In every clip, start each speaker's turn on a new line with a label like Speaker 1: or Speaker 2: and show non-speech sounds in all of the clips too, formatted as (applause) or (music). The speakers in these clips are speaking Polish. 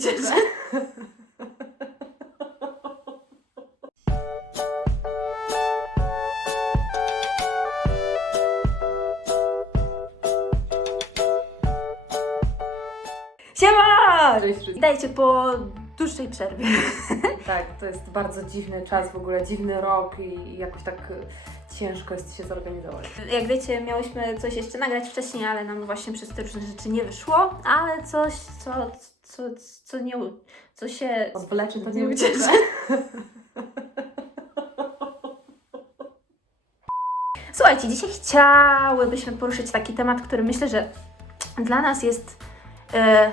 Speaker 1: ucieszę. Siema!
Speaker 2: Cześć wszystkim.
Speaker 1: Witajcie po dłuższej przerwie. (laughs)
Speaker 2: Tak, to jest bardzo dziwny czas, w ogóle dziwny rok i jakoś tak e, ciężko jest się zorganizować.
Speaker 1: Jak wiecie, miałyśmy coś jeszcze nagrać wcześniej, ale nam właśnie przez te różne rzeczy nie wyszło, ale coś, co, co, co nie, co się
Speaker 2: Odwleczy to
Speaker 1: nie
Speaker 2: nie. (laughs)
Speaker 1: Słuchajcie, dzisiaj chciałybyśmy poruszyć taki temat, który myślę, że dla nas jest e,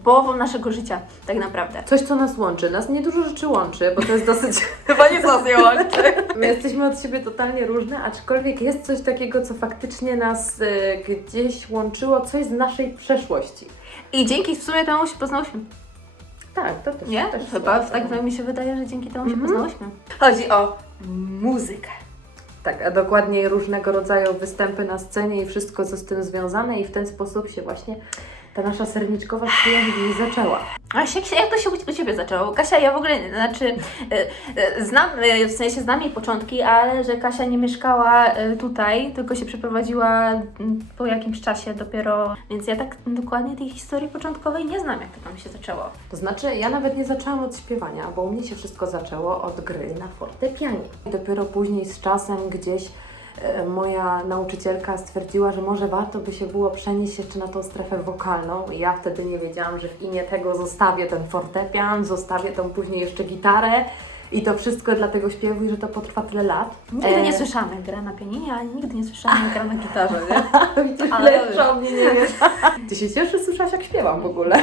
Speaker 1: połową naszego życia, tak naprawdę.
Speaker 2: Coś, co nas łączy. Nas nie dużo rzeczy łączy, bo to jest dosyć... (laughs) Chyba nie nas nie łączy. My jesteśmy od siebie totalnie różne, aczkolwiek jest coś takiego, co faktycznie nas e, gdzieś łączyło, coś z naszej przeszłości.
Speaker 1: I dzięki w sumie temu się poznałyśmy.
Speaker 2: Tak, to też.
Speaker 1: Nie?
Speaker 2: Też
Speaker 1: Chyba
Speaker 2: tak.
Speaker 1: tak mi się wydaje, że dzięki temu się
Speaker 2: Mhm.
Speaker 1: poznałyśmy. Chodzi o muzykę.
Speaker 2: Tak, a dokładniej różnego rodzaju występy na scenie i wszystko, co z tym związane i w ten sposób się właśnie ta nasza serniczkowa przyjaźń zaczęła.
Speaker 1: A jak, jak to się u, Ciebie zaczęło? Kasia, ja w ogóle, znaczy, e, e, znam, e, w sensie znam jej początki, ale że Kasia nie mieszkała tutaj, tylko się przeprowadziła m, po jakimś czasie dopiero, więc ja tak dokładnie tej historii początkowej nie znam, jak to tam się zaczęło.
Speaker 2: To znaczy, ja nawet nie zaczęłam od śpiewania, bo u mnie się wszystko zaczęło od gry na fortepianie. I dopiero później z czasem gdzieś moja nauczycielka stwierdziła, że może warto by się było przenieść jeszcze na tą strefę wokalną. I ja wtedy nie wiedziałam, że w imię tego zostawię ten fortepian, zostawię tą później jeszcze gitarę i to wszystko dla tego śpiewu i że to potrwa tyle lat.
Speaker 1: Nigdy
Speaker 2: E,
Speaker 1: nie słyszałam, jak gra na pianinie, ale nigdy nie słyszałam, jak gra na gitarze, nie? (laughs)
Speaker 2: Widzisz,
Speaker 1: Ale
Speaker 2: o mnie nie wiesz. (laughs) Ty się cieszysz, że słyszałaś jak śpiewam w ogóle.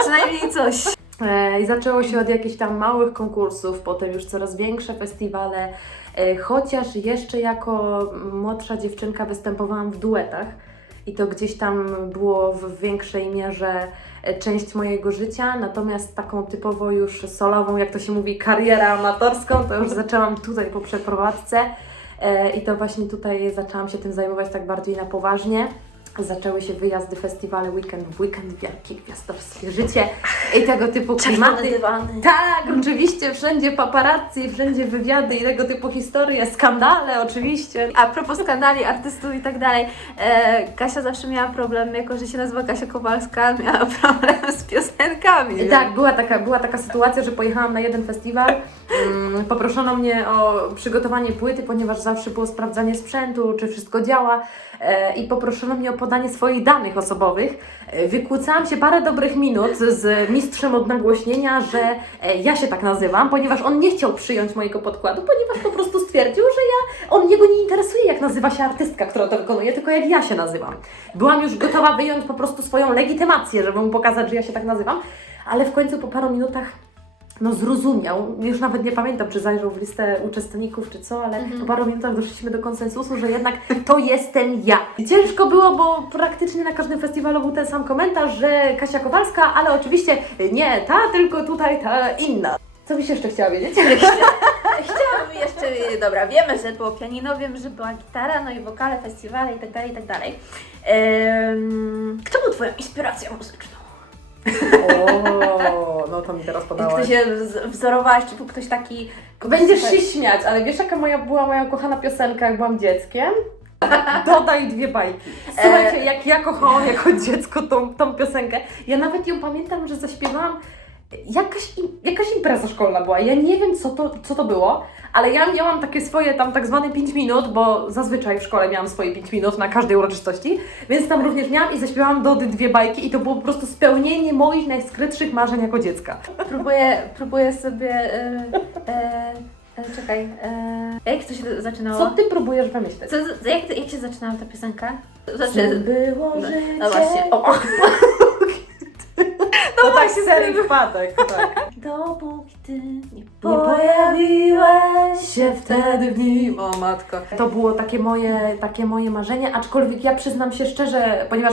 Speaker 1: Przynajmniej coś.
Speaker 2: E, I zaczęło się od jakichś tam małych konkursów, potem już coraz większe festiwale. E, Chociaż jeszcze jako młodsza dziewczynka występowałam w duetach i to gdzieś tam było w większej mierze e, część mojego życia, natomiast taką typowo już solową, jak to się mówi, karierę amatorską, to już zaczęłam tutaj po przeprowadzce i to właśnie tutaj zaczęłam się tym zajmować tak bardziej na poważnie. Zaczęły się wyjazdy, festiwale, weekend w weekend, wielkie gwiazdowskie życie i tego typu klimaty.
Speaker 1: dywany.
Speaker 2: Tak, oczywiście, wszędzie paparazzi, wszędzie wywiady i tego typu historie, skandale oczywiście.
Speaker 1: A propos skandali, artystów i tak dalej, e, Kasia zawsze miała problem, jako że się nazywa Kasia Kowalska, miała problem z piosenkami.
Speaker 2: I tak, była taka, była taka sytuacja, że pojechałam na jeden festiwal, mm, poproszono mnie o przygotowanie płyty, ponieważ zawsze było sprawdzanie sprzętu, czy wszystko działa e, i poproszono mnie o podanie swoich danych osobowych. E, Wykłócałam się parę dobrych minut z mistrzem od nagłośnienia, że e, ja się tak nazywam, ponieważ on nie chciał przyjąć mojego podkładu, ponieważ po prostu stwierdził, że ja, on niego nie interesuje, jak nazywa się artystka, która to wykonuje, tylko jak ja się nazywam. Byłam już gotowa wyjąć po prostu swoją legitymację, żeby mu pokazać, że ja się tak nazywam, ale w końcu po paru minutach no zrozumiał, już nawet nie pamiętam, czy zajrzał w listę uczestników, czy co, ale
Speaker 1: Mhm.
Speaker 2: po paru minutach doszliśmy do konsensusu, że jednak to jestem ja. I ciężko było, bo praktycznie na każdym festiwalu był ten sam komentarz, że Kasia Kowalska, ale oczywiście nie ta, tylko tutaj ta inna. Co byś jeszcze chciała wiedzieć?
Speaker 1: Chciałabym jeszcze, dobra, wiemy, że było pianino, wiemy, że była gitara, no i wokale, festiwale i tak dalej, i tak kto był Twoją inspiracją muzyczną?
Speaker 2: O, no to mi teraz
Speaker 1: Jak
Speaker 2: podałaś.
Speaker 1: Ty się wz- wzorowałaś, czy był ktoś taki...
Speaker 2: Będziesz się śmiać, ale wiesz jaka moja była moja kochana piosenka, jak byłam dzieckiem? Dodaj dwie bajki. (laughs) Słuchajcie, jak ja kochałam jako (laughs) dziecko tą, tą piosenkę. Ja nawet ją pamiętam, że zaśpiewałam. Jakaś, im- jakaś impreza szkolna była. Ja nie wiem, co to, co to było, ale ja miałam takie swoje tam tak zwane 5 minut, bo zazwyczaj w szkole miałam swoje 5 minut na każdej uroczystości, więc tam również miałam i zaśpiewałam Dody dwie bajki i to było po prostu spełnienie moich najskrytszych marzeń jako dziecka.
Speaker 1: Próbuję, próbuję sobie... E, e, e, czekaj, e, jak to się zaczynało?
Speaker 2: Co ty próbujesz wymyśleć?
Speaker 1: Co, jak, jak się zaczynała ta piosenka? Znaczy,
Speaker 2: było
Speaker 1: no,
Speaker 2: życie?
Speaker 1: no właśnie, o, o.
Speaker 2: No tak, serii wpadek, tak.
Speaker 1: Dopóki ty nie pojawiłaś
Speaker 2: się wtedy w nim, o matko. To było takie moje, takie moje marzenie, aczkolwiek ja przyznam się szczerze, ponieważ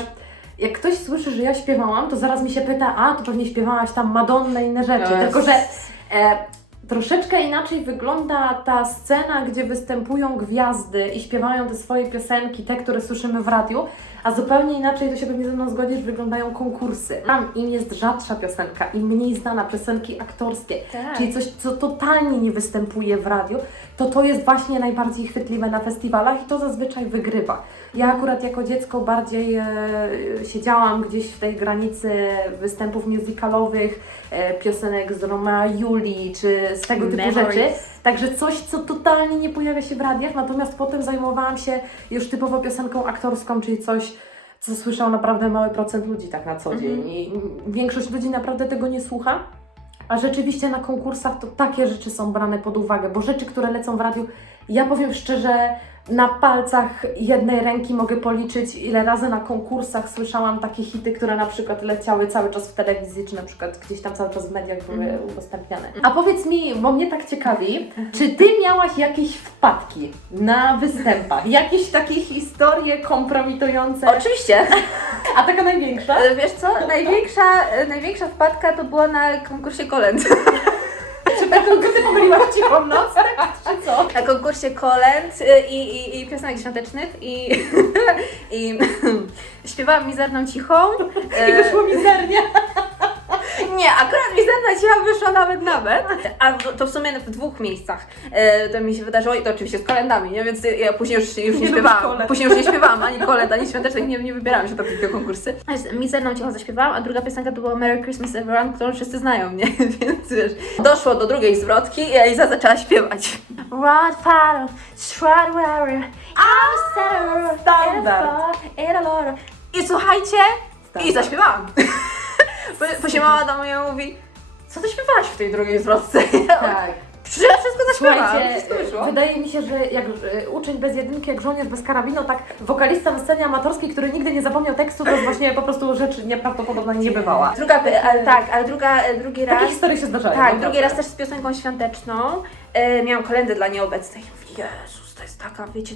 Speaker 2: jak ktoś słyszy, że ja śpiewałam, to zaraz mi się pyta, a to pewnie śpiewałaś tam Madonnę i inne rzeczy, tylko że e, troszeczkę inaczej wygląda ta scena, gdzie występują gwiazdy i śpiewają te swoje piosenki, te, które słyszymy w radiu, a zupełnie inaczej, to się pewnie ze mną zgodzisz, wyglądają konkursy. Tam im jest rzadsza piosenka, im mniej znana piosenki aktorskie,
Speaker 1: Tak.
Speaker 2: czyli coś, co totalnie nie występuje w radiu, to to jest właśnie najbardziej chwytliwe na festiwalach i to zazwyczaj wygrywa. Ja akurat jako dziecko bardziej e, siedziałam gdzieś w tej granicy występów musicalowych, e, piosenek z Romea i Julii, czy z tego typu
Speaker 1: Memories.
Speaker 2: rzeczy. Także coś, co totalnie nie pojawia się w radiach, natomiast potem zajmowałam się już typowo piosenką aktorską, czyli coś, co słyszał naprawdę mały procent ludzi tak na co dzień. I większość ludzi naprawdę tego nie słucha. A rzeczywiście na konkursach to takie rzeczy są brane pod uwagę, bo rzeczy, które lecą w radiu, ja powiem szczerze, na palcach jednej ręki mogę policzyć, ile razy na konkursach słyszałam takie hity, które na przykład leciały cały czas w telewizji, czy na przykład gdzieś tam cały czas w mediach były
Speaker 1: Mhm.
Speaker 2: udostępniane. A powiedz mi, bo mnie tak ciekawi, czy Ty miałaś jakieś wpadki na występach? Jakieś takie historie kompromitujące?
Speaker 1: Oczywiście.
Speaker 2: A taka największa?
Speaker 1: Wiesz co? Największa, największa wpadka to była na konkursie kolęd.
Speaker 2: Taką pomyliłaś cichą noc? Czy co?
Speaker 1: Na konkursie kolęd e, i, i, i piosenek świątecznych i, (laughs) i (laughs) śpiewałam mizerną cichą.
Speaker 2: I wyszło mizernie.
Speaker 1: Nie, akurat mizerna cicha wyszła nawet nawet. A w- to w sumie w dwóch miejscach e, to mi się wydarzyło i to oczywiście z kolendami, nie? Więc ja później już, już nie,
Speaker 2: Nie lubisz
Speaker 1: śpiewałam.
Speaker 2: kolęd.
Speaker 1: Później już nie śpiewałam ani kolęd, ani świątecznych, nie, nie wybierałam się do takiego konkursy. Więc Mizerną cichą zaśpiewałam, a druga piosenka to była Merry Christmas Everyone, którą wszyscy znają, nie? (laughs) Więc wiesz, doszło do drugiej zwrotki i Eliza zaczęła śpiewać. Run, father, strut, whatever, I'm
Speaker 2: Standard.
Speaker 1: a I słuchajcie, i zaśpiewałam. Mama do mnie mówi, co ty śpiewałaś w tej drugiej zwrotce? (laughs)
Speaker 2: Tak.
Speaker 1: Przecież ja wszystko zaśpiewałam,
Speaker 2: Słuchajcie,
Speaker 1: wszystko wyszło.
Speaker 2: wydaje mi się, że jak e, uczeń bez jedynki, jak żołnierz bez karabinu, tak wokalista na scenie amatorskiej, który nigdy nie zapomniał tekstu, to jest właśnie po prostu rzecz nieprawdopodobna i nie bywała.
Speaker 1: Druga, py- ale tak, ale druga, e, drugi raz.
Speaker 2: Takie historie się zdarzają.
Speaker 1: Tak, drugi raz też z piosenką świąteczną. E, miałam kolendę dla nieobecnych. I mówię, Jezus, to jest taka, wiecie,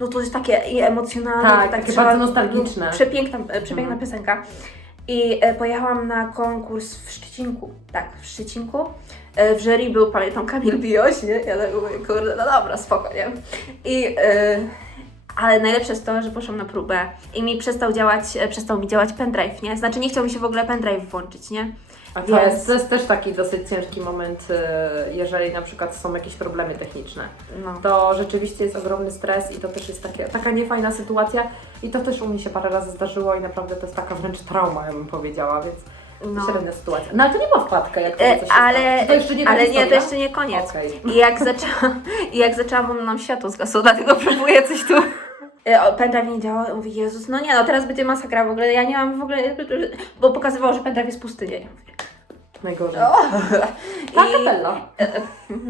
Speaker 1: no to jest takie i emocjonalne.
Speaker 2: Tak,
Speaker 1: to
Speaker 2: takie
Speaker 1: trzeba-
Speaker 2: bardzo nostalgiczne.
Speaker 1: no, Przepiękna, e, przepiękna
Speaker 2: Mhm.
Speaker 1: piosenka. I e, pojechałam na konkurs w Szczecinku. Tak, w Szczecinku. E, w jury był, pamiętam, Kamil Bioś, nie? Ja tak mówię, kurde, no dobra, spoko, nie? I... E, ale najlepsze jest to, że poszłam na próbę i mi przestał działać, przestał mi działać pendrive, nie? Znaczy nie chciał mi się w ogóle pendrive włączyć, nie?
Speaker 2: A to
Speaker 1: Więc-
Speaker 2: jest, to jest też taki dosyć ciężki moment, e, jeżeli na przykład są jakieś problemy techniczne.
Speaker 1: No.
Speaker 2: To rzeczywiście jest ogromny stres i to też jest takie, taka niefajna sytuacja i to też u mnie się parę razy zdarzyło i naprawdę to jest taka wręcz trauma, ja bym powiedziała, więc
Speaker 1: No.
Speaker 2: średnia sytuacja. No ale to nie była wpadka, jak to
Speaker 1: E,
Speaker 2: coś się
Speaker 1: ale,
Speaker 2: stało. To jeszcze nie ta
Speaker 1: ale nie, to
Speaker 2: historia?
Speaker 1: jeszcze nie koniec.
Speaker 2: Okej.
Speaker 1: I jak (laughs) zaczęłam, i jak zaczęłam, nam światło zgasło, dlatego próbuję coś tu. E, o, Pendrive nie działa, mówi Jezus, no nie no, teraz będzie masakra w ogóle, ja nie mam w ogóle, bo pokazywało, że pendrive jest pusty, nie?
Speaker 2: Najgorzej.
Speaker 1: O! (laughs)
Speaker 2: Ta
Speaker 1: I,
Speaker 2: kapella.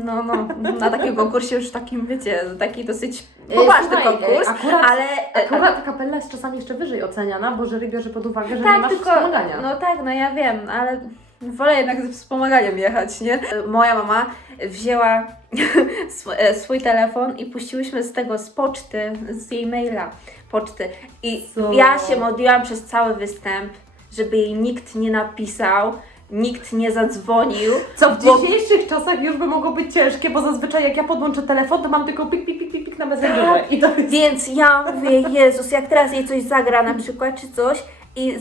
Speaker 1: no, no, na takim konkursie już takim, wiecie, taki dosyć
Speaker 2: E,
Speaker 1: poważny
Speaker 2: słuchaj,
Speaker 1: konkurs,
Speaker 2: e, akurat-
Speaker 1: ale... e,
Speaker 2: Akurat ta kapella jest czasami jeszcze wyżej oceniana, bo jury bierze pod uwagę, że nie
Speaker 1: tak,
Speaker 2: masz
Speaker 1: tylko,
Speaker 2: wspomagania.
Speaker 1: no tak, no ja wiem, ale wolę jednak ze wspomaganiem jechać, nie? Moja mama wzięła (laughs) sw- e, swój telefon i puściłyśmy z tego, z poczty, z jej maila, poczty. I
Speaker 2: Co?
Speaker 1: ja się modliłam przez cały występ, żeby jej nikt nie napisał, nikt nie zadzwonił.
Speaker 2: Co w
Speaker 1: bo-
Speaker 2: dzisiejszych czasach już by mogło być ciężkie, bo zazwyczaj jak ja podłączę telefon, to mam tylko pik, pik, pik, pik, pik na messengerze. I to jest...
Speaker 1: Więc ja mówię, Jezus, jak teraz jej coś zagra na przykład, czy coś, i,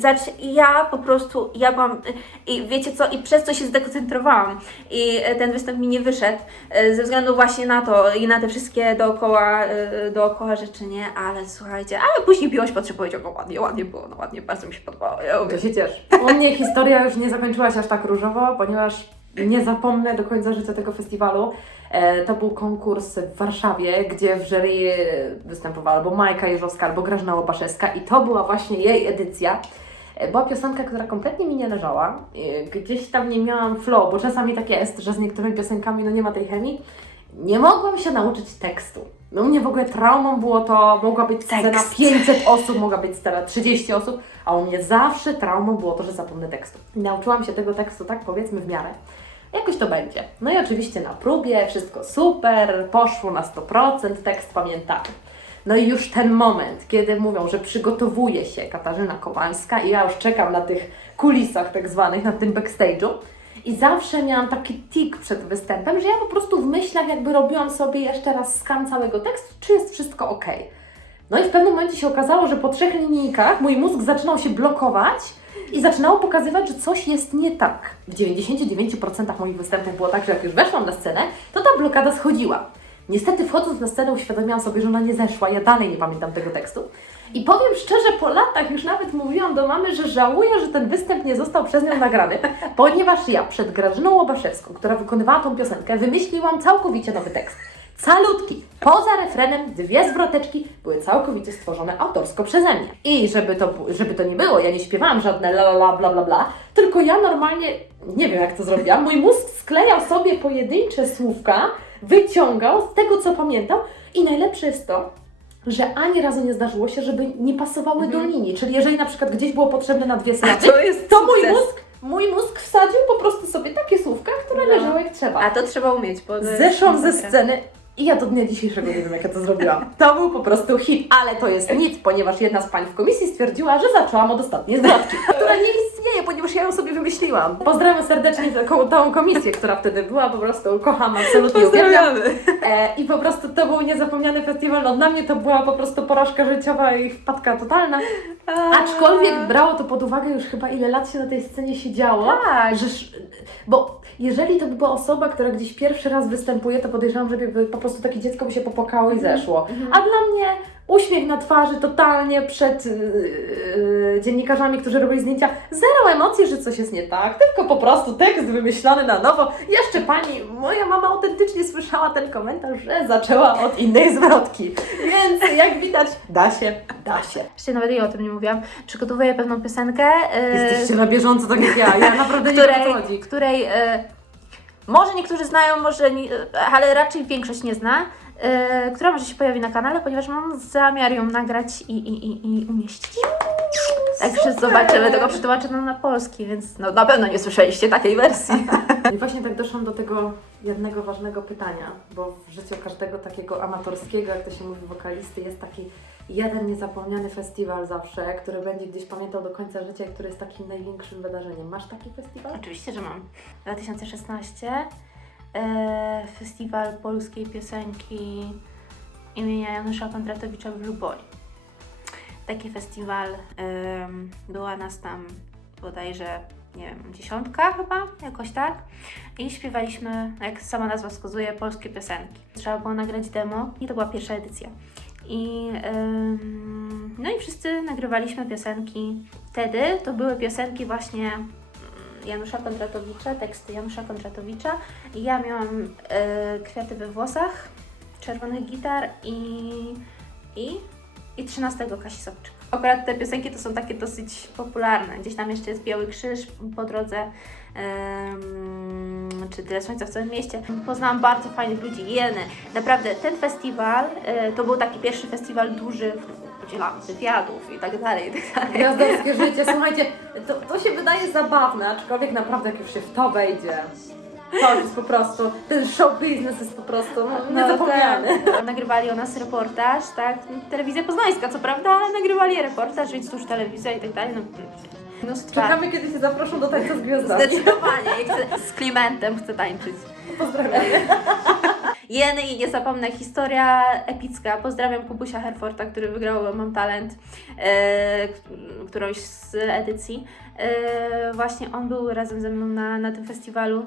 Speaker 1: ja po prostu, ja byłam, i wiecie co, i przez to się zdekoncentrowałam. I e, ten występ mi nie wyszedł, e, ze względu właśnie na to i na te wszystkie dookoła, e, dookoła rzeczy, nie? Ale słuchajcie, ale później Biłoś powiedział, no ładnie, ładnie było, no ładnie, bardzo mi się podobało. Ja
Speaker 2: się ciesz. U mnie historia już nie zakończyła się aż tak różowo, ponieważ nie zapomnę do końca życia tego festiwalu. E, to był konkurs w Warszawie, gdzie w jury występowała albo Majka Jeżowska, albo Grażyna Łopaszewska i to była właśnie jej edycja. E, Była piosenka, która kompletnie mi nie leżała. E, Gdzieś tam nie miałam flow, bo czasami tak jest, że z niektórymi piosenkami no nie ma tej chemii. Nie mogłam się nauczyć tekstu. No u mnie w ogóle traumą było to, mogła być scena
Speaker 1: Tekst.
Speaker 2: 500 osób, mogła być scena 30 osób, a u mnie zawsze traumą było to, że zapomnę tekstu. I nauczyłam się tego tekstu tak powiedzmy w miarę. Jakoś to będzie. No i oczywiście na próbie, wszystko super, poszło na 100%, tekst pamiętamy. No i już ten moment, kiedy mówią, że przygotowuje się Katarzyna Kowalska i ja już czekam na tych kulisach tak zwanych, na tym backstage'u I zawsze miałam taki tik przed występem, że ja po prostu w myślach jakby robiłam sobie jeszcze raz skan całego tekstu, czy jest wszystko ok. No i w pewnym momencie się okazało, że po trzech linijkach mój mózg zaczynał się blokować i zaczynało pokazywać, że coś jest nie tak. W 99% moich występów było tak, że jak już weszłam na scenę, to ta blokada schodziła. Niestety wchodząc na scenę uświadomiłam sobie, że ona nie zeszła, ja dalej nie pamiętam tego tekstu. I powiem szczerze, po latach już nawet mówiłam do mamy, że żałuję, że ten występ nie został przez nią nagrany, (laughs) ponieważ ja przed Grażyną Łobaszewską, która wykonywała tą piosenkę, wymyśliłam całkowicie nowy tekst. Calutki. Poza refrenem dwie zwroteczki były całkowicie stworzone autorsko przeze mnie. I żeby to, żeby to nie było, ja nie śpiewałam żadne la la la bla bla bla, tylko ja normalnie, nie wiem jak to zrobiłam, mój mózg sklejał sobie pojedyncze słówka, wyciągał z tego co pamiętał i najlepsze jest to, że ani razu nie zdarzyło się, żeby nie pasowały do linii. Czyli jeżeli na przykład gdzieś było potrzebne na dwie sylaby,
Speaker 1: to jest
Speaker 2: to mój
Speaker 1: sukces.
Speaker 2: mózg, mój mózg wsadził po prostu sobie takie słówka, które
Speaker 1: No.
Speaker 2: leżały jak trzeba.
Speaker 1: A to trzeba umieć, bo to jest
Speaker 2: Zeszłam ze
Speaker 1: masakra.
Speaker 2: sceny i ja do dnia dzisiejszego nie wiem, jak ja to zrobiłam. To był po prostu hit, ale to jest nic, ponieważ jedna z pań w komisji stwierdziła, że zaczęłam od ostatniej zwrotki, która nie istnieje, ponieważ ja ją sobie wymyśliłam. Pozdrawiam serdecznie taką, tą komisję, która wtedy była, po prostu kocham, absolutnie uwielbiam. E, I po prostu to był niezapomniany festiwal. No, dla mnie to była po prostu porażka życiowa i wpadka totalna. Aczkolwiek brało to pod uwagę już chyba ile lat się na tej scenie siedziało.
Speaker 1: Tak.
Speaker 2: Że, bo jeżeli to by była osoba, która gdzieś pierwszy raz występuje, to podejrzewam, że by po prostu takie dziecko by się popłakało i zeszło. A dla mnie uśmiech na twarzy totalnie przed yy, dziennikarzami, którzy robili zdjęcia, zero emocji, że coś jest nie tak, tylko po prostu tekst wymyślony na nowo. Jeszcze pani, moja mama autentycznie słyszała ten komentarz, że zaczęła od innej zwrotki. Więc jak widać, da się, da się.
Speaker 1: Jeszcze nawet ja o tym nie mówiłam. Przygotowuję pewną piosenkę, e,
Speaker 2: Jesteście na bieżąco, tak jak ja. Ja naprawdę nie wiem o co
Speaker 1: której,
Speaker 2: chodzi.
Speaker 1: której e, może niektórzy znają, może nie, ale raczej większość nie zna, e, która może się pojawi na kanale, ponieważ mam zamiar ją nagrać i, i, i, i umieścić. Także zobaczymy, tego przetłumaczono na polski, więc no, na pewno nie słyszeliście takiej wersji.
Speaker 2: I właśnie tak doszłam do tego jednego ważnego pytania, bo w życiu każdego takiego amatorskiego, jak to się mówi, wokalisty, jest taki jeden niezapomniany festiwal zawsze, który będzie gdzieś pamiętał do końca życia i który jest takim największym wydarzeniem. Masz taki festiwal?
Speaker 1: Oczywiście, że mam. 2016 e, Festiwal Polskiej Piosenki imienia Janusza Kondratowicza w Luboli. Taki festiwal, była nas tam bodajże, nie wiem, dziesiątka chyba, jakoś tak. I śpiewaliśmy, jak sama nazwa wskazuje, polskie piosenki. Trzeba było nagrać demo i to była pierwsza edycja. I, no i wszyscy nagrywaliśmy piosenki. Wtedy to były piosenki właśnie Janusza Kondratowicza, teksty Janusza Kondratowicza. I ja miałam e, kwiaty we włosach, czerwonych gitar i, i, i 13 Kasi Sobczyk. Akurat te piosenki to są takie dosyć popularne. Gdzieś tam jeszcze jest Biały Krzyż po drodze, czy Tyle Słońca w całym mieście. Poznałam bardzo fajnych ludzi, jeny. Naprawdę, ten festiwal e, to był taki pierwszy festiwal duży, udzielałam wywiadów i tak dalej, i tak dalej.
Speaker 2: Gwiazdorskie życie, słuchajcie, to, to się wydaje zabawne, aczkolwiek naprawdę jak już się w to wejdzie, to jest po prostu, ten show business jest po prostu no, niezapomniany.
Speaker 1: tak. Nagrywali o nas reportaż, tak? Telewizja poznańska, co prawda, ale nagrywali reportaż, więc tuż telewizja i tak dalej. No, mnóstwa.
Speaker 2: Czekamy, kiedy się zaproszą do tańca z gwiazdami.
Speaker 1: Zdecydowanie. Chcę, z Klimentem chcę tańczyć.
Speaker 2: Pozdrawiamy.
Speaker 1: Jeny i nie zapomnę, historia epicka. Pozdrawiam Kubusia Herforta, który wygrał Mam Talent, k- którąś z edycji. E, właśnie on był razem ze mną na, na tym festiwalu.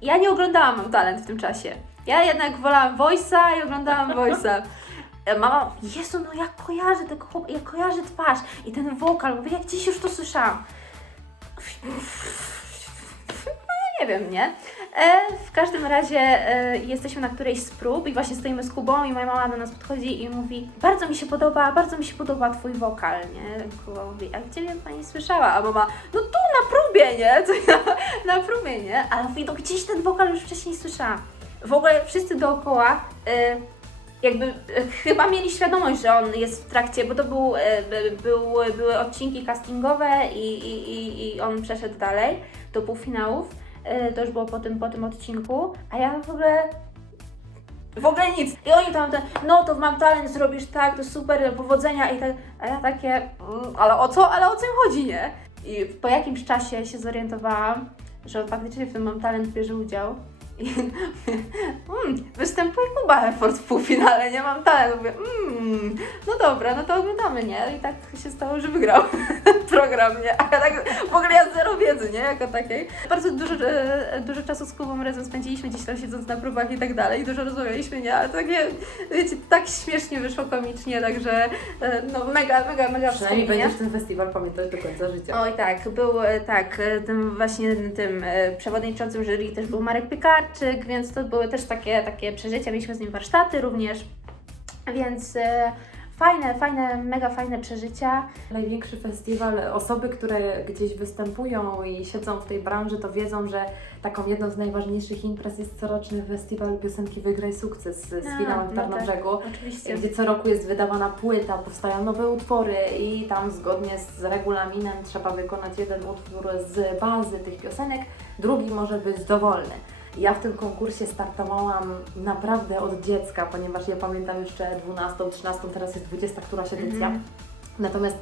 Speaker 1: Ja nie oglądałam Mam Talent w tym czasie. Ja jednak wolałam Voice'a i oglądałam Voice'a. E, Mama, Jezu, no jak kojarzę tego chłop, jak kojarzę twarz i ten wokal, mówię, jak gdzieś już to słyszałam. No nie wiem, nie? E, w każdym razie e, jesteśmy na którejś z prób i właśnie stoimy z Kubą i moja mama do nas podchodzi i mówi bardzo mi się podoba, bardzo mi się podoba Twój wokal, nie? Kuba mówi, a gdzie mnie Pani słyszała? A mama, no tu na próbie, nie? (laughs) Ja, na próbie, nie? Ale mówi, no gdzieś ten wokal już wcześniej słyszałam. W ogóle wszyscy dookoła e, jakby chyba mieli świadomość, że on jest w trakcie, bo to był, by- był, były odcinki castingowe i, i, i on przeszedł dalej do półfinałów. E, To już było po tym, po tym odcinku, a ja w ogóle w ogóle nic. I oni tam, ten, no to mam talent, zrobisz tak, to super, powodzenia i tak. A ja takie, mm, ale o co, ale o co im chodzi, nie? I po jakimś czasie się zorientowałam, że faktycznie w tym mam talent, bierze udział. I (laughs) mm, występuje Kuba Herford w półfinale, nie mam talentu. Mówię, mm, no dobra, no to oglądamy, nie? I tak się stało, że wygrał (laughs) program, nie? A ja tak, w ogóle ja zero wiedzy, nie? Jako takiej. Bardzo dużo, e, dużo czasu z Kubą razem spędziliśmy gdzieś tam siedząc na próbach i tak dalej. Dużo rozmawialiśmy, nie? Ale takie, wiecie, tak śmiesznie wyszło komicznie, także e, no mega, mega, mega
Speaker 2: Przynajmniej będziesz ten festiwal pamiętać do końca życia.
Speaker 1: Oj tak, był e, tak, tym właśnie tym przewodniczącym jury też był Marek Więc to były też takie, takie przeżycia, mieliśmy z nim warsztaty również, więc e, fajne, fajne, mega fajne przeżycia.
Speaker 2: Największy festiwal, osoby, które gdzieś występują i siedzą w tej branży, to wiedzą, że taką jedną z najważniejszych imprez jest coroczny festiwal piosenki Wygraj Sukces z
Speaker 1: A,
Speaker 2: finałem w
Speaker 1: no
Speaker 2: Tarnobrzegu.
Speaker 1: Oczywiście.
Speaker 2: Gdzie co roku jest wydawana płyta, powstają nowe utwory i tam zgodnie z regulaminem trzeba wykonać jeden utwór z bazy tych piosenek, drugi może być dowolny. Ja w tym konkursie startowałam naprawdę od dziecka, ponieważ ja pamiętam jeszcze 12, 13, teraz jest 20 któraś edycja.
Speaker 1: Mhm.
Speaker 2: Natomiast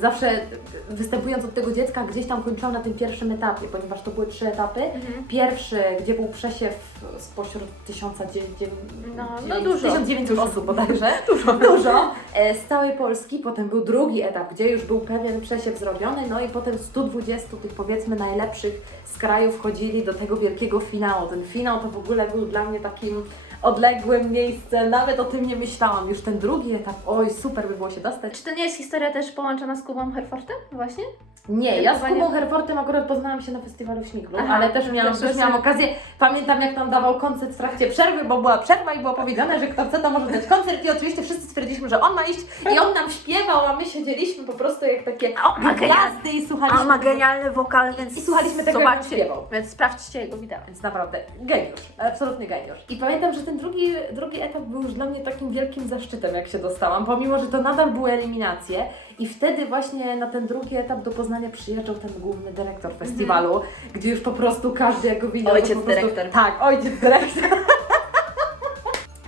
Speaker 2: zawsze występując od tego dziecka gdzieś tam kończyłam na tym pierwszym etapie, ponieważ to były trzy etapy.
Speaker 1: Mhm.
Speaker 2: Pierwszy, gdzie był przesiew spośród 1900,
Speaker 1: No, no dużo.
Speaker 2: 1900 osób bodajże. (laughs) Dużo. Dużo. E, Z całej Polski. Potem był drugi etap, gdzie już był pewien przesiew zrobiony. No i potem 120 tych powiedzmy najlepszych z kraju wchodzili do tego wielkiego finału. Ten finał to w ogóle był dla mnie takim odległym miejscem. Nawet o tym nie myślałam. Już ten drugi etap, oj super by było się dostać.
Speaker 1: Czy to nie jest historia też połączona z Kubą Herfortem właśnie?
Speaker 2: Nie, ja z. Kubą Herfortem akurat poznałam się na festiwalu w Śmiglu,
Speaker 1: Aha,
Speaker 2: ale też miałam,
Speaker 1: też
Speaker 2: miałam okazję, pamiętam jak tam dawał koncert w trakcie przerwy, bo była przerwa i było powiedziane, że kto chce to może dać koncert i oczywiście wszyscy stwierdziliśmy, że on ma iść i on nam śpiewał, a my siedzieliśmy po prostu jak takie gwiazdy i słuchaliśmy.
Speaker 1: On ma genialny wokal, więc
Speaker 2: I słuchaliśmy tego, jak on śpiewał.
Speaker 1: Więc sprawdźcie jego wideo.
Speaker 2: Więc naprawdę geniusz, absolutny geniusz. I pamiętam, że ten drugi, drugi etap był już dla mnie takim wielkim zaszczytem, jak się dostałam, pomimo, że to nadal były eliminacje. I wtedy właśnie na ten drugi etap do Poznania przyjeżdżał ten główny dyrektor festiwalu, gdzie już po prostu każdy jak go widział.
Speaker 1: Ojciec
Speaker 2: prostu,
Speaker 1: dyrektor.
Speaker 2: Tak, ojciec dyrektor. (laughs)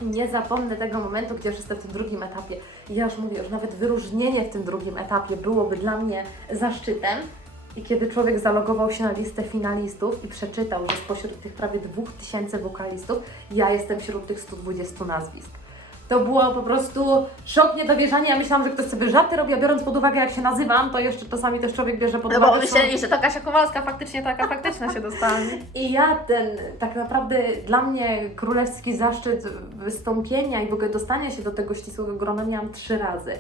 Speaker 2: Nie zapomnę tego momentu, gdzie już jestem w tym drugim etapie. Ja już mówię, że nawet wyróżnienie w tym drugim etapie byłoby dla mnie zaszczytem. I kiedy człowiek zalogował się na listę finalistów i przeczytał, że spośród tych prawie 2000 wokalistów, ja jestem wśród tych 120 nazwisk. To było po prostu szok, niedowierzanie. Ja myślałam, że ktoś sobie żarty robi, a biorąc pod uwagę, jak się nazywam, to jeszcze czasami też człowiek bierze pod
Speaker 1: No
Speaker 2: uwagę.
Speaker 1: bo
Speaker 2: są-
Speaker 1: myśleli, że to Kasia Kowalska faktycznie taka faktyczna się dostała. (laughs)
Speaker 2: i ja ten, tak naprawdę dla mnie królewski zaszczyt wystąpienia i w ogóle dostania się do tego ścisłego grona miałam trzy razy.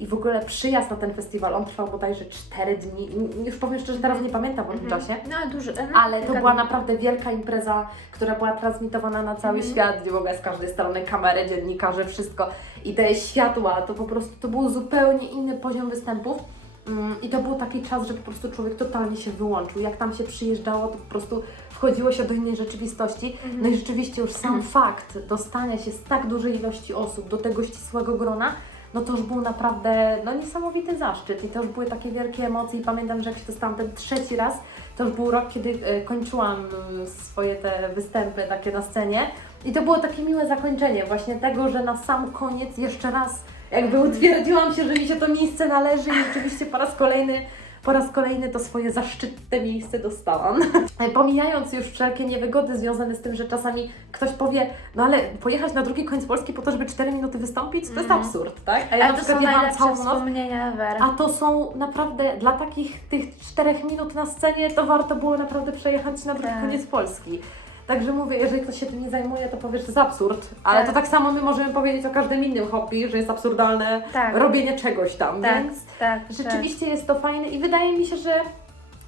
Speaker 2: I w ogóle przyjazd na ten festiwal, on trwał bodajże cztery dni. Już powiem szczerze, teraz nie pamiętam o tym czasie.
Speaker 1: No duży.
Speaker 2: Ale to była naprawdę wielka impreza, która była transmitowana na cały
Speaker 1: Mhm.
Speaker 2: świat, gdzie w ogóle z każdej strony kamery, dziennikarze, wszystko. I te światła, to po prostu to był zupełnie inny poziom występów. Mm, I to był taki czas, że po prostu człowiek totalnie się wyłączył. Jak tam się przyjeżdżało, to po prostu wchodziło się do innej rzeczywistości. No i rzeczywiście już sam (clears throat) fakt dostania się z tak dużej ilości osób do tego ścisłego grona, no to już był naprawdę no, niesamowity zaszczyt i to już były takie wielkie emocje. I pamiętam, że jak się dostałam ten trzeci raz, to już był rok, kiedy e, kończyłam swoje te występy takie na scenie. I to było takie miłe zakończenie właśnie tego, że na sam koniec jeszcze raz jakby utwierdziłam się, że mi się to miejsce należy i oczywiście po raz kolejny po raz kolejny to swoje zaszczytne miejsce dostałam. E, Pomijając już wszelkie niewygody związane z tym, że czasami ktoś powie, no ale pojechać na drugi koniec Polski po to, żeby 4 minuty wystąpić, to jest
Speaker 1: Mhm.
Speaker 2: absurd, tak? A ja na
Speaker 1: Ale
Speaker 2: przykład jechałam
Speaker 1: najlepsze
Speaker 2: całą noc, a to są naprawdę, dla takich tych 4 minut na scenie, to warto było naprawdę przejechać na drugi
Speaker 1: Tak.
Speaker 2: koniec Polski. Także mówię, jeżeli ktoś się tym nie zajmuje, to powiesz, że to jest absurd, ale
Speaker 1: Tak.
Speaker 2: to tak samo my możemy powiedzieć o każdym innym hobby, że jest absurdalne
Speaker 1: Tak.
Speaker 2: robienie czegoś tam,
Speaker 1: tak,
Speaker 2: więc
Speaker 1: tak,
Speaker 2: rzeczywiście jest to fajne i wydaje mi się, że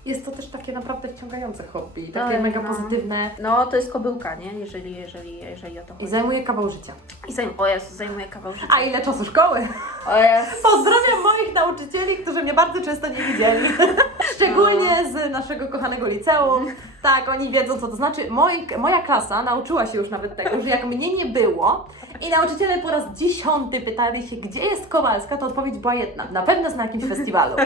Speaker 2: jest to też takie naprawdę wciągające hobby, takie
Speaker 1: Oj,
Speaker 2: mega
Speaker 1: no.
Speaker 2: pozytywne.
Speaker 1: No to jest kobyłka, nie? Jeżeli, jeżeli, jeżeli o to
Speaker 2: i
Speaker 1: chodzi.
Speaker 2: zajmuje kawał życia.
Speaker 1: I zajm... O Jezu, zajmuje kawał życia.
Speaker 2: A ile czasu szkoły?
Speaker 1: O Jezu.
Speaker 2: Pozdrawiam moich nauczycieli, którzy mnie bardzo często nie widzieli. (laughs) Szczególnie z naszego kochanego liceum. Tak, oni wiedzą, co to znaczy. Moi, moja klasa nauczyła się już nawet tego, że jak mnie nie było i nauczyciele po raz dziesiąty pytali się, gdzie jest Kowalska, to odpowiedź była jedna. Na pewno jest na jakimś festiwalu.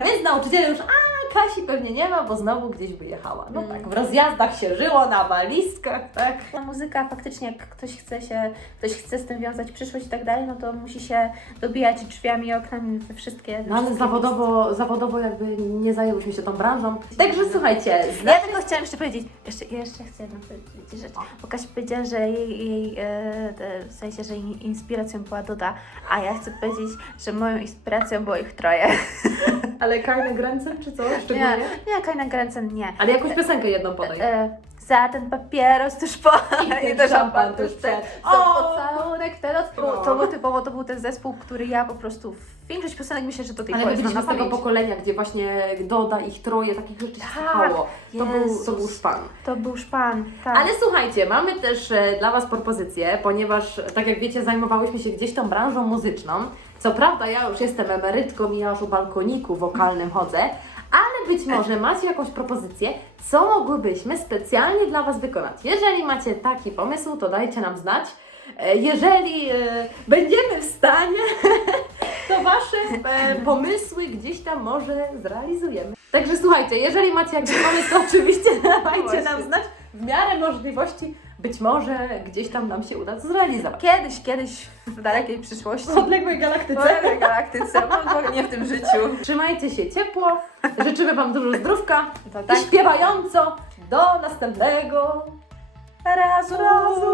Speaker 2: Więc nauczyciele już, a Kasi pewnie nie ma, bo znowu gdzieś wyjechała. No tak, w rozjazdach się żyło, na walizkach, tak.
Speaker 1: No, muzyka faktycznie, jak ktoś chce się, ktoś chce z tym wiązać przyszłość i tak dalej, no to musi się dobijać drzwiami i oknami we wszystkie.
Speaker 2: No ale
Speaker 1: wszystkie
Speaker 2: zawodowo, zawodowo jakby nie zajęłyśmy się tą branżą. Także słuchajcie,
Speaker 1: miejsca.
Speaker 2: zna...
Speaker 1: Ja tylko chciałam jeszcze powiedzieć, jeszcze, jeszcze chcę jedną powiedzieć rzecz, bo Kasia powiedziała, że jej, jej e, e, w sensie, że jej inspiracją była Duda, a ja chcę powiedzieć, że moją inspiracją było ich troje.
Speaker 2: Ale Kajne Gręcen czy co?
Speaker 1: Nie,
Speaker 2: Szczególnie?
Speaker 1: nie, Kajna Grancen nie.
Speaker 2: Ale jakąś piosenkę jedną podaj.
Speaker 1: E, za ten papieros tuż po
Speaker 2: I ten (laughs) szampan tuż przed. O!
Speaker 1: pocałunek ten od...
Speaker 2: No.
Speaker 1: To był typowo, to był ten zespół, który ja po prostu w większość piosenek myślę, że do tej
Speaker 2: Ale
Speaker 1: pory znam na
Speaker 2: z tego
Speaker 1: pamięć.
Speaker 2: pokolenia, gdzie właśnie Doda, ich troje, takich rzeczy
Speaker 1: Tak,
Speaker 2: słuchało. To był, to był szpan.
Speaker 1: To był szpan, tak.
Speaker 2: Ale słuchajcie, mamy też e, dla Was propozycję, ponieważ tak jak wiecie, zajmowałyśmy się gdzieś tą branżą muzyczną. Co prawda ja już jestem emerytką i ja już u balkoniku wokalnym chodzę, ale być może macie jakąś propozycję, co mogłybyśmy specjalnie dla Was wykonać. Jeżeli macie taki pomysł, to dajcie nam znać. E, Jeżeli e, będziemy w stanie, (laughs) to Wasze e, pomysły gdzieś tam może zrealizujemy. Także słuchajcie, jeżeli macie jakiś pomysł, to oczywiście (laughs) dawajcie nam znać. W miarę możliwości być może gdzieś tam nam się uda zrealizować.
Speaker 1: Kiedyś, kiedyś w dalekiej przyszłości.
Speaker 2: W odległej galaktyce.
Speaker 1: W galaktyce, no nie w tym życiu.
Speaker 2: Trzymajcie się ciepło, życzymy Wam dużo zdrówka
Speaker 1: To
Speaker 2: i
Speaker 1: tak.
Speaker 2: śpiewająco do następnego
Speaker 1: Razu, razu.